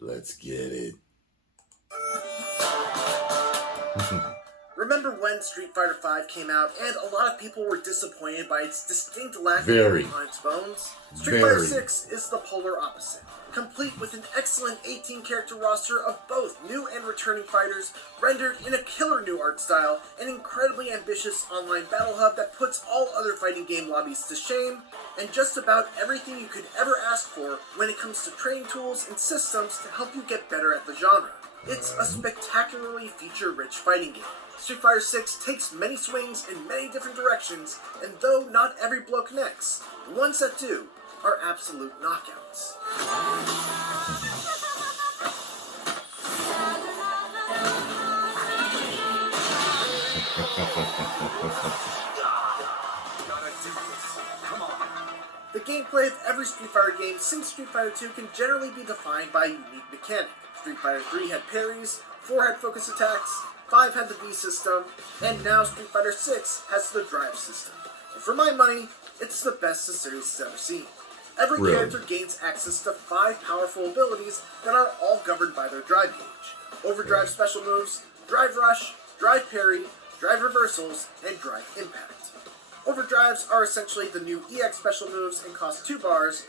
Let's get it. Remember when Street Fighter V came out and a lot of people were disappointed by its distinct lack Very. of its bones? Street Fighter VI is the polar opposite. Complete with an excellent 18-character roster of both new and returning fighters, rendered in a killer new art style, an incredibly ambitious online battle hub that puts all other fighting game lobbies to shame, and just about everything you could ever ask for when it comes to training tools and systems to help you get better at the genre. It's a spectacularly feature-rich fighting game. Street Fighter VI takes many swings in many different directions, and though not every blow connects, the ones that do are absolute knockouts. The gameplay of every Street Fighter game since Street Fighter II can generally be defined by a unique mechanic. Street Fighter III had parries, 4 had focus attacks, 5 had the V system, and now Street Fighter VI has the drive system. And for my money, it's the best the series has ever seen. Every character gains access to 5 powerful abilities that are all governed by their drive gauge. Overdrive special moves, drive rush, drive parry, drive reversals, and drive impact. Overdrives are essentially the new EX special moves and cost 2 bars.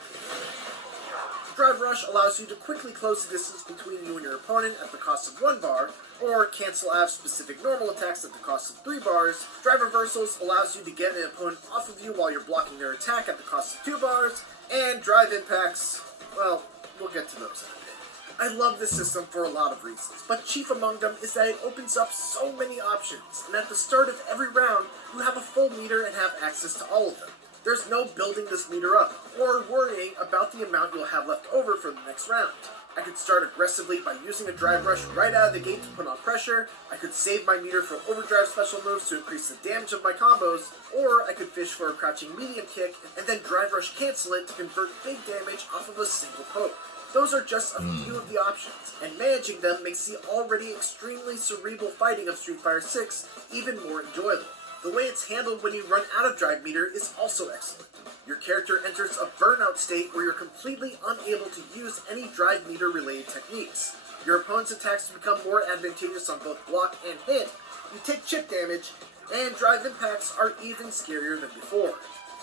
Drive rush allows you to quickly close the distance between you and your opponent at the cost of 1 bar, or cancel out specific normal attacks at the cost of 3 bars. Drive reversals allows you to get an opponent off of you while you're blocking their attack at the cost of 2 bars. And drive impacts, well, we'll get to those in a bit. I love this system for a lot of reasons, but chief among them is that it opens up so many options, and at the start of every round, you have a full meter and have access to all of them. There's no building this meter up, or worrying about the amount you'll have left over for the next round. I could start aggressively by using a drive rush right out of the gate to put on pressure, I could save my meter for overdrive special moves to increase the damage of my combos, or I could fish for a crouching medium kick and then drive rush cancel it to convert big damage off of a single poke. Those are just a few of the options, and managing them makes the already extremely cerebral fighting of Street Fighter VI even more enjoyable. The way it's handled when you run out of drive meter is also excellent. Your character enters a burnout state where you're completely unable to use any drive meter related techniques. Your opponent's attacks become more advantageous on both block and hit, you take chip damage, and drive impacts are even scarier than before.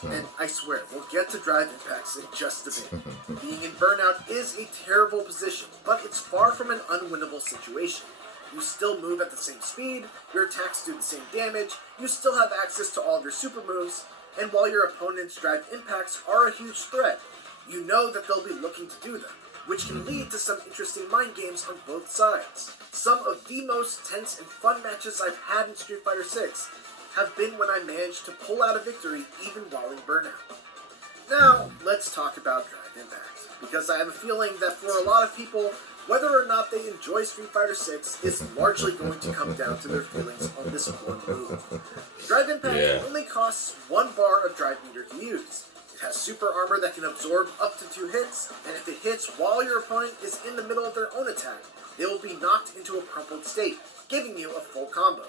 And I swear, we'll get to drive impacts in just a bit. Being in burnout is a terrible position, but it's far from an unwinnable situation. You still move at the same speed, your attacks do the same damage, you still have access to all of your super moves, and while your opponent's drive impacts are a huge threat, you know that they'll be looking to do them, which can lead to some interesting mind games on both sides. Some of the most tense and fun matches I've had in Street Fighter VI have been when I managed to pull out a victory even while in burnout. Now, let's talk about drive impact, because I have a feeling that for a lot of people, whether or not they enjoy Street Fighter VI is largely going to come down to their feelings on this one move. Drive Impact only costs 1 bar of drive meter to use. It has super armor that can absorb up to 2 hits, and if it hits while your opponent is in the middle of their own attack, they will be knocked into a crumpled state, giving you a full combo.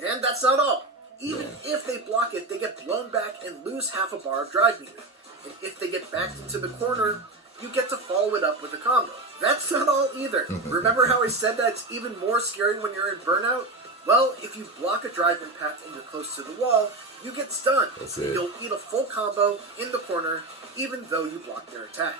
And that's not all. Even if they block it, they get blown back and lose half a bar of drive meter. And if they get backed into the corner, you get to follow it up with a combo. That's not all either. Remember how I said that it's even more scary when you're in burnout? Well, if you block a drive impact and you're close to the wall, you get stunned. You'll eat a full combo in the corner, even though you block their attack.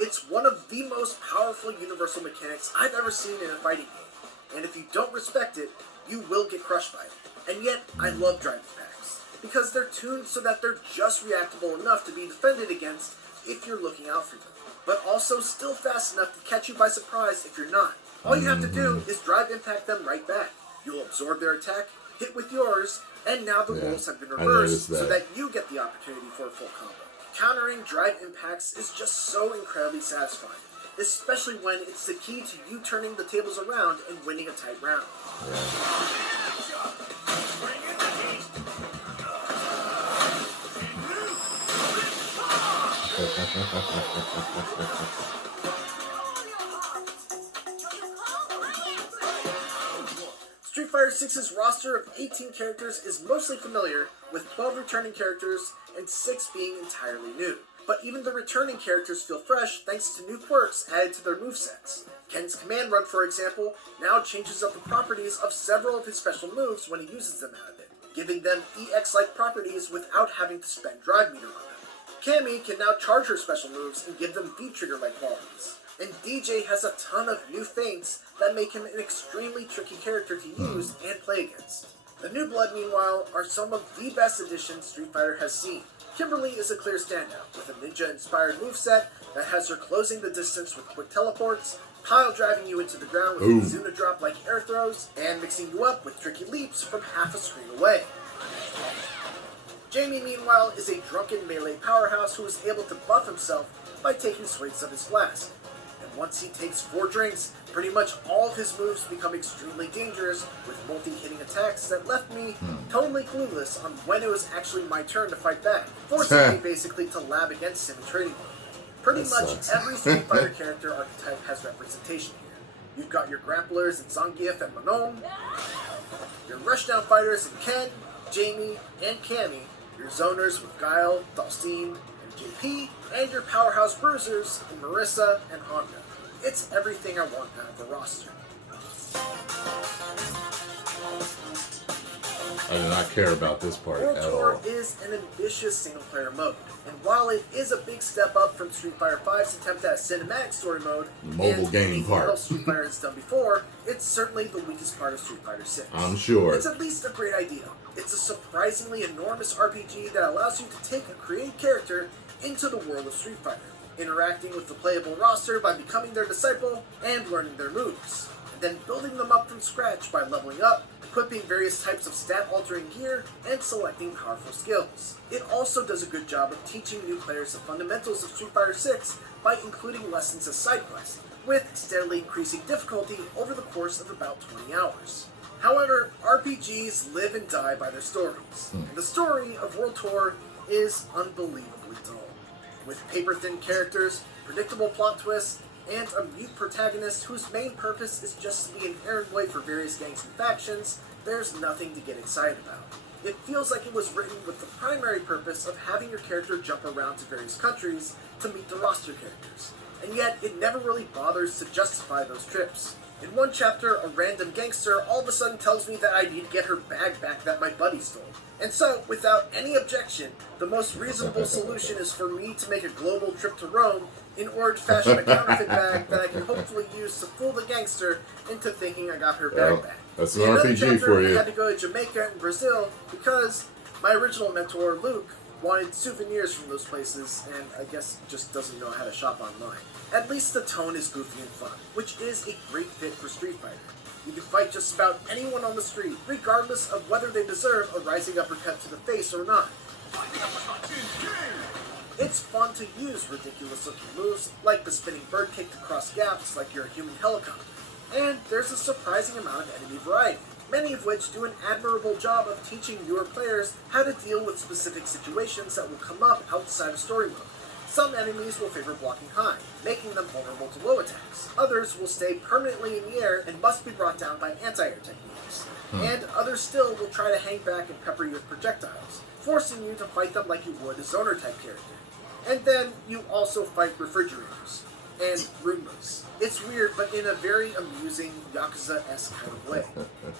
It's one of the most powerful universal mechanics I've ever seen in a fighting game. And if you don't respect it, you will get crushed by it. And yet, I love drive impacts, because they're tuned so that they're just reactable enough to be defended against if you're looking out for them, but also still fast enough to catch you by surprise if you're not. All you have to do is drive impact them right back. You'll absorb their attack, hit with yours, and now the roles have been reversed so that you get the opportunity for a full combo. Countering drive impacts is just so incredibly satisfying, especially when it's the key to you turning the tables around and winning a tight round. Fighter 6's roster of 18 characters is mostly familiar, with 12 returning characters and 6 being entirely new. But even the returning characters feel fresh thanks to new quirks added to their movesets. Ken's command run, for example, now changes up the properties of several of his special moves when he uses them out of it, giving them EX-like properties without having to spend drive meter on them. Cammy can now charge her special moves and give them V-trigger-like qualities. And DJ has a ton of new feints that make him an extremely tricky character to use and play against. The New Blood, meanwhile, are some of the best additions Street Fighter has seen. Kimberly is a clear standout, with a ninja-inspired moveset that has her closing the distance with quick teleports, pile driving you into the ground with Izuna drop-like air throws, and mixing you up with tricky leaps from half a screen away. Jamie, meanwhile, is a drunken melee powerhouse who is able to buff himself by taking swigs of his flask. And once he takes 4 drinks, pretty much all of his moves become extremely dangerous, with multi-hitting attacks that left me totally clueless on when it was actually my turn to fight back, forcing me basically to lab against him in training mode. Pretty much every Street Fighter character archetype has representation here. You've got your grapplers in Zangief and Manon, your rushdown fighters in Ken, Jamie, and Cammy, your zoners with Guile, Dalsim, and JP, and your powerhouse bruisers in Marissa and Honda. It's everything I want out of the roster. I do not care about this part World at Tour all. is an ambitious single-player mode, and while it is a big step up from Street Fighter V's attempt at a cinematic story mode, Mobile game part. All Street Fighter has done before, it's certainly the weakest part of Street Fighter 6. I'm sure. It's at least a great idea. It's a surprisingly enormous RPG that allows you to take a created character into the world of Street Fighter, interacting with the playable roster by becoming their disciple and learning their moves, and then building them up from scratch by leveling up, equipping various types of stat-altering gear, and selecting powerful skills. It also does a good job of teaching new players the fundamentals of Street Fighter 6 by including lessons as side quests, with steadily increasing difficulty over the course of about 20 hours. However, RPGs live and die by their stories, and the story of World Tour is unbelievably dull. With paper-thin characters, predictable plot twists, and a mute protagonist whose main purpose is just to be an errand boy for various gangs and factions, there's nothing to get excited about. It feels like it was written with the primary purpose of having your character jump around to various countries to meet the roster characters, and yet it never really bothers to justify those trips. In one chapter, a random gangster all of a sudden tells me that I need to get her bag back that my buddy stole. And so, without any objection, the most reasonable solution is for me to make a global trip to Rome in order to fashion a counterfeit bag that I can hopefully use to fool the gangster into thinking I got her bag back. That's an In another RPG chapter, for you. I had to go to Jamaica and Brazil because my original mentor, Luke, wanted souvenirs from those places and I guess just doesn't know how to shop online. At least the tone is goofy and fun, which is a great fit for Street Fighter. You can fight just about anyone on the street, regardless of whether they deserve a rising uppercut to the face or not. It's fun to use ridiculous-looking moves, like the spinning bird kick to cross gaps like you're a human helicopter. And there's a surprising amount of enemy variety, many of which do an admirable job of teaching newer players how to deal with specific situations that will come up outside of story mode. Some enemies will favor blocking high, making them vulnerable to low attacks. Others will stay permanently in the air and must be brought down by anti-air techniques. And others still will try to hang back and pepper you with projectiles, forcing you to fight them like you would a zoner type character. And then you also fight refrigerators and Roombas. It's weird, but in a very amusing Yakuza-esque kind of way.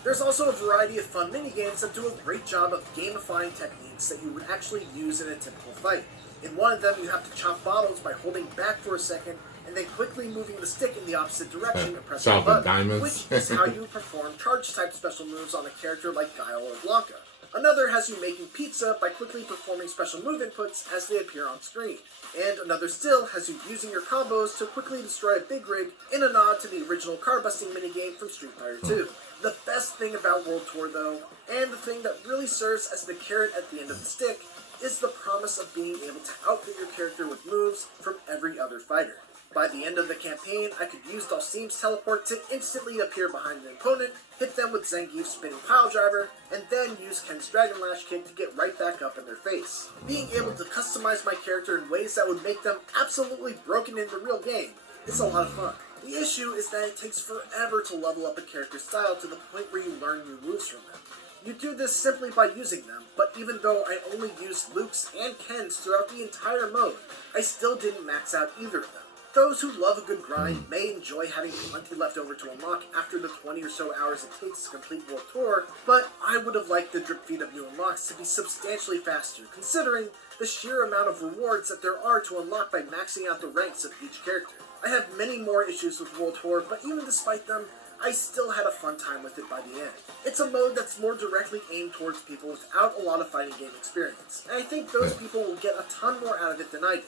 There's also a variety of fun minigames that do a great job of gamifying techniques that you would actually use in a typical fight. In one of them, you have to chop bottles by holding back for a second and then quickly moving the stick in the opposite direction and pressing a button, diamonds. which is how you perform charge-type special moves on a character like Guile or Blanca. Another has you making pizza by quickly performing special move inputs as they appear on screen. And another still has you using your combos to quickly destroy a big rig in a nod to the original car-busting minigame from Street Fighter 2. The best thing about World Tour, though, and the thing that really serves as the carrot at the end of the stick, is the promise of being able to outfit your character with moves from every other fighter. By the end of the campaign, I could use Dalsim's teleport to instantly appear behind an opponent, hit them with Zangief's spinning pile driver, and then use Ken's Dragon Lash kick to get right back up in their face. Being able to customize my character in ways that would make them absolutely broken in the real game is a lot of fun. The issue is that it takes forever to level up a character's style to the point where you learn new moves from them. You do this simply by using them, but even though I only used Luke's and Ken's throughout the entire mode, I still didn't max out either of them. Those who love a good grind may enjoy having plenty left over to unlock after the 20 or so hours it takes to complete World Tour, but I would have liked the drip feed of new unlocks to be substantially faster, considering the sheer amount of rewards that there are to unlock by maxing out the ranks of each character. I have many more issues with World Tour, but even despite them, I still had a fun time with it by the end. It's a mode that's more directly aimed towards people without a lot of fighting game experience, and I think those people will get a ton more out of it than I did.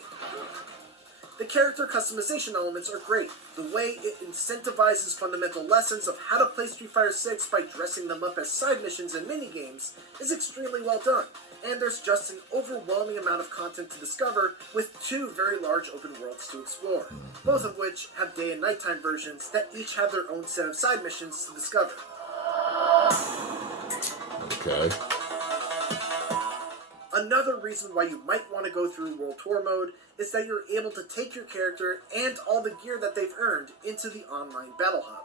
The character customization elements are great. The way it incentivizes fundamental lessons of how to play Street Fighter 6 by dressing them up as side missions and minigames is extremely well done, and there's just an overwhelming amount of content to discover with 2 very large open worlds to explore, both of which have day and nighttime versions that each have their own set of side missions to discover. Okay. Another reason why you might want to go through World Tour mode is that you're able to take your character and all the gear that they've earned into the online Battle Hub,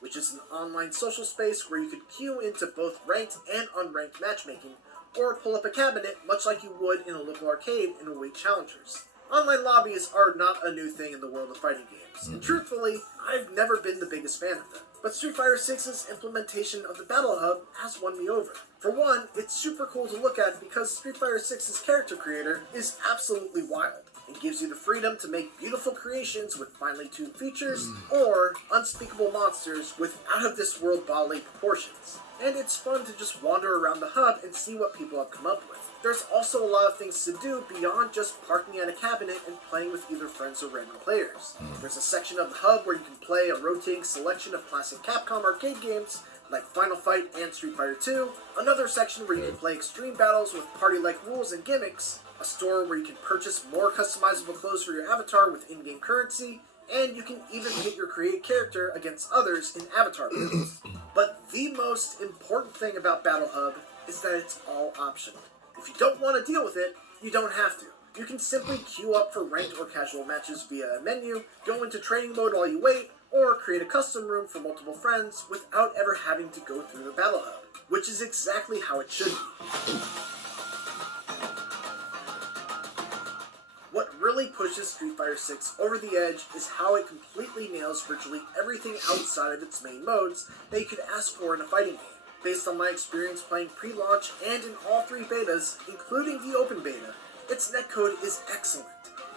which is an online social space where you could queue into both ranked and unranked matchmaking, or pull up a cabinet much like you would in a local arcade in Await Challengers. Online lobbies are not a new thing in the world of fighting games, and truthfully, I've never been the biggest fan of them. But Street Fighter 6's implementation of the Battle Hub has won me over. For one, it's super cool to look at because Street Fighter 6's character creator is absolutely wild. It gives you the freedom to make beautiful creations with finely tuned features, or unspeakable monsters with out-of-this-world bodily proportions. And it's fun to just wander around the hub and see what people have come up with. There's also a lot of things to do beyond just parking at a cabinet and playing with either friends or random players. There's a section of the hub where you can play a rotating selection of classic Capcom arcade games, like Final Fight and Street Fighter 2, another section where you can play extreme battles with party-like rules and gimmicks, a store where you can purchase more customizable clothes for your avatar with in-game currency, and you can even hit your created character against others in avatar battles. But the most important thing about Battle Hub is that it's all optional. If you don't want to deal with it, you don't have to. You can simply queue up for ranked or casual matches via a menu, go into training mode while you wait, or create a custom room for multiple friends without ever having to go through the Battle Hub, which is exactly how it should be. What really pushes Street Fighter 6 over the edge is how it completely nails virtually everything outside of its main modes that you could ask for in a fighting game. Based on my experience playing pre-launch and in all 3 betas, including the open beta, its netcode is excellent.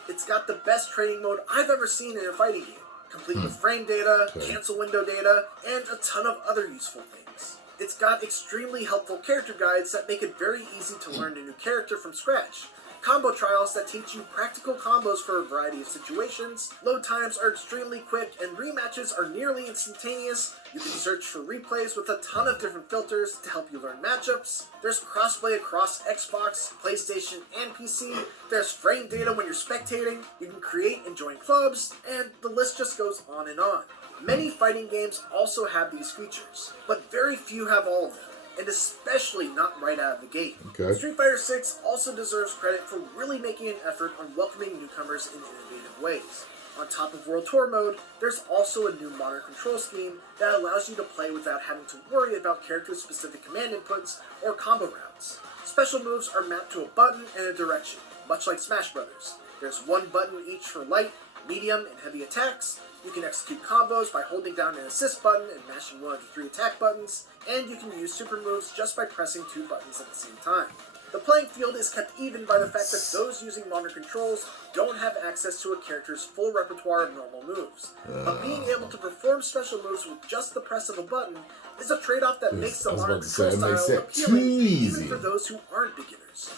It's got the best training mode I've ever seen in a fighting game, complete with frame data, cancel window data, and a ton of other useful things. It's got extremely helpful character guides that make it very easy to learn a new character from scratch, combo trials that teach you practical combos for a variety of situations, load times are extremely quick, and rematches are nearly instantaneous. You can search for replays with a ton of different filters to help you learn matchups. There's crossplay across Xbox, PlayStation, and PC. There's frame data when you're spectating. You can create and join clubs, and the list just goes on and on. Many fighting games also have these features, but very few have all of them, and especially not right out of the gate. Okay. Street Fighter 6 also deserves credit for really making an effort on welcoming newcomers in innovative ways. On top of World Tour mode, there's also a new modern control scheme that allows you to play without having to worry about character-specific command inputs or combo routes. Special moves are mapped to a button and a direction, much like Smash Brothers. There's one button each for light, medium, and heavy attacks. You can execute combos by holding down an assist button and mashing one of the 3 attack buttons, and you can use super moves just by pressing 2 buttons at the same time. The playing field is kept even by the fact that those using modern controls don't have access to a character's full repertoire of normal moves. But being able to perform special moves with just the press of a button is a trade-off that makes the modern control style appealing even for those who aren't beginners.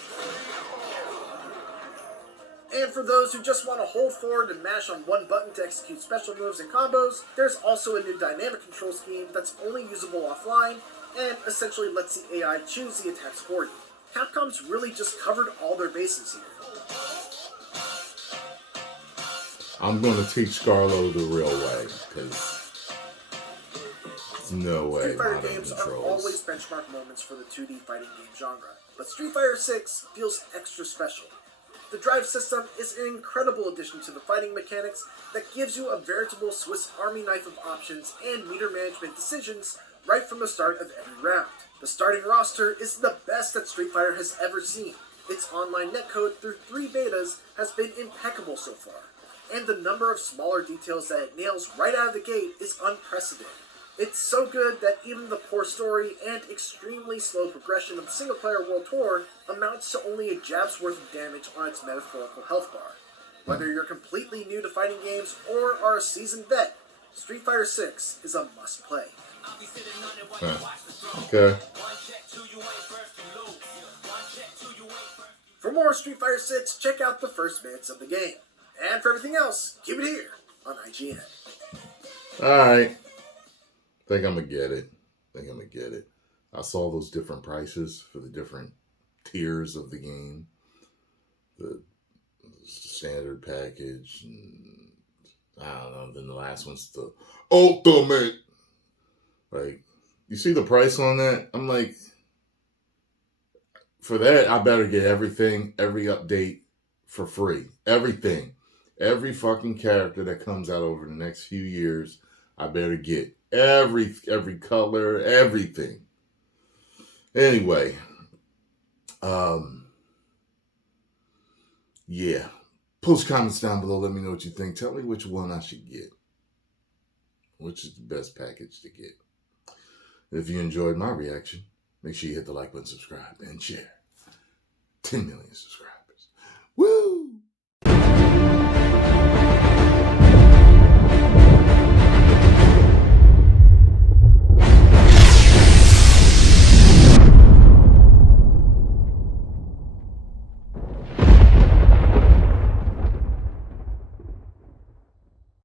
And for those who just want to hold forward and mash on one button to execute special moves and combos, there's also a new dynamic control scheme that's only usable offline and essentially lets the AI choose the attacks for you. Capcom's really just covered all their bases here. I'm going to teach Scarlo the real way, because there's no way Street Fighter modern games are controls. always benchmark moments for the 2D fighting game genre, but Street Fighter 6 feels extra special. The drive system is an incredible addition to the fighting mechanics that gives you a veritable Swiss Army knife of options and meter management decisions right from the start of every round. The starting roster is the best that Street Fighter has ever seen. Its online netcode through 3 betas has been impeccable so far, and the number of smaller details that it nails right out of the gate is unprecedented. It's so good that even the poor story and extremely slow progression of the single-player World Tour amounts to only a jab's worth of damage on its metaphorical health bar. Whether you're completely new to fighting games or are a seasoned vet, Street Fighter 6 is a must-play. Okay. For more Street Fighter 6, check out the first minutes of the game. And for everything else, keep it here on IGN. Alright. Think I'm gonna get it. I saw those different prices for the different tiers of the game. The standard package, and I don't know, then the last one's the ultimate. Like, you see the price on that? I'm like, for that, I better get everything, every update for free. Everything. Every fucking character that comes out over the next few years, I better get. Every color, everything. Anyway, yeah. Post comments down below. Let me know what you think. Tell me which one I should get. Which is the best package to get. If you enjoyed my reaction, make sure you hit the like button, subscribe, and share. 10 million subscribers. Woo!